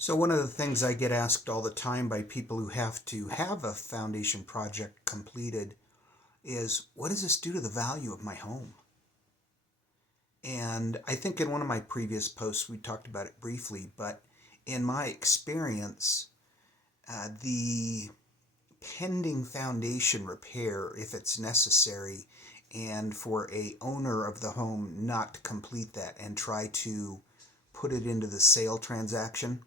So one of the things I get asked all the time by people who have to have a foundation project completed is, what does this do to the value of my home? And I think in one of my previous posts we talked about it briefly, but in my experience, the pending foundation repair, if it's necessary, and for a owner of the home not to complete that and try to put it into the sale transaction,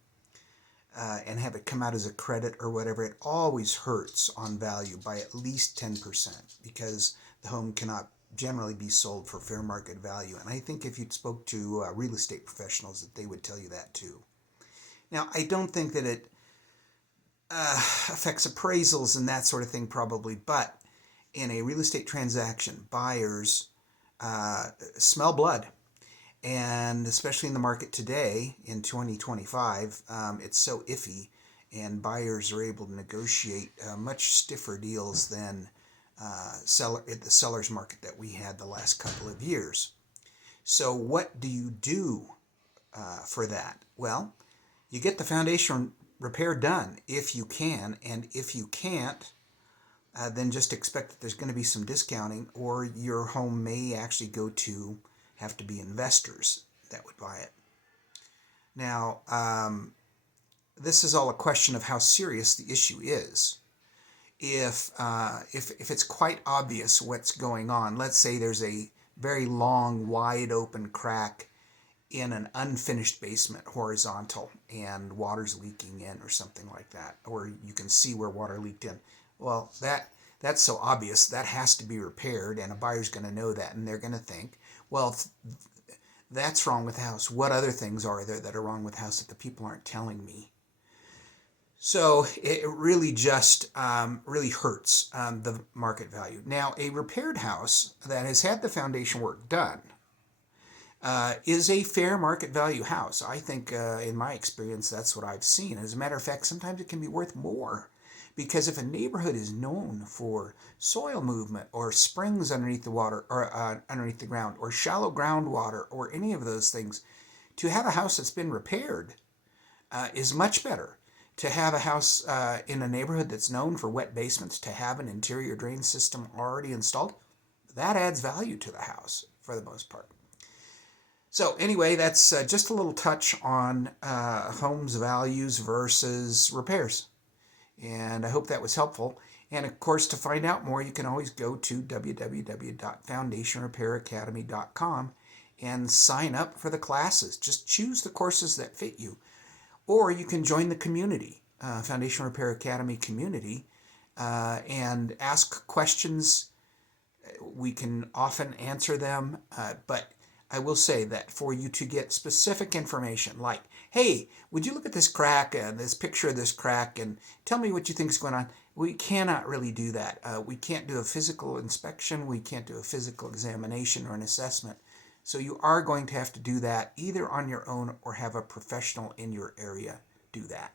and have it come out as a credit or whatever, it always hurts on value by at least 10% because the home cannot generally be sold for fair market value. And I think if you spoke to real estate professionals, that they would tell you that too. Now, I don't think that it affects appraisals and that sort of thing, probably, but in a real estate transaction, buyers smell blood. And especially in the market today in 2025, it's so iffy, and buyers are able to negotiate much stiffer deals than the seller's market that we had the last couple of years. So, what do you do for that? Well, you get the foundation repair done if you can, and if you can't, then just expect that there's going to be some discounting, or your home may actually have to be investors that would buy it. Now, this is all a question of how serious the issue is. If it's quite obvious what's going on, let's say there's a very long, wide open crack in an unfinished basement, horizontal, and water's leaking in or something like that, or you can see where water leaked in. Well, that's so obvious that has to be repaired, and a buyer's going to know that, and they're going to think, well, if that's wrong with the house, what other things are there that are wrong with the house that the people aren't telling me? So it really just really hurts the market value. Now, a repaired house that has had the foundation work done is a fair market value house. I think, in my experience, that's what I've seen. As a matter of fact, sometimes it can be worth more, because if a neighborhood is known for soil movement or springs underneath the water or underneath the ground or shallow groundwater or any of those things, to have a house that's been repaired is much better. To have a house in a neighborhood that's known for wet basements, to have an interior drain system already installed, that adds value to the house for the most part. So anyway, that's just a little touch on homes values versus repairs. And I hope that was helpful. And of course, to find out more, you can always go to www.foundationrepairacademy.com and sign up for the classes. Just choose the courses that fit you. Or you can join the community, Foundation Repair Academy community, and ask questions. We can often answer them, but I will say that for you to get specific information, like, hey, would you look at this crack, this picture of this crack, and tell me what you think is going on? We cannot really do that. We can't do a physical inspection. We can't do a physical examination or an assessment. So you are going to have to do that either on your own or have a professional in your area do that.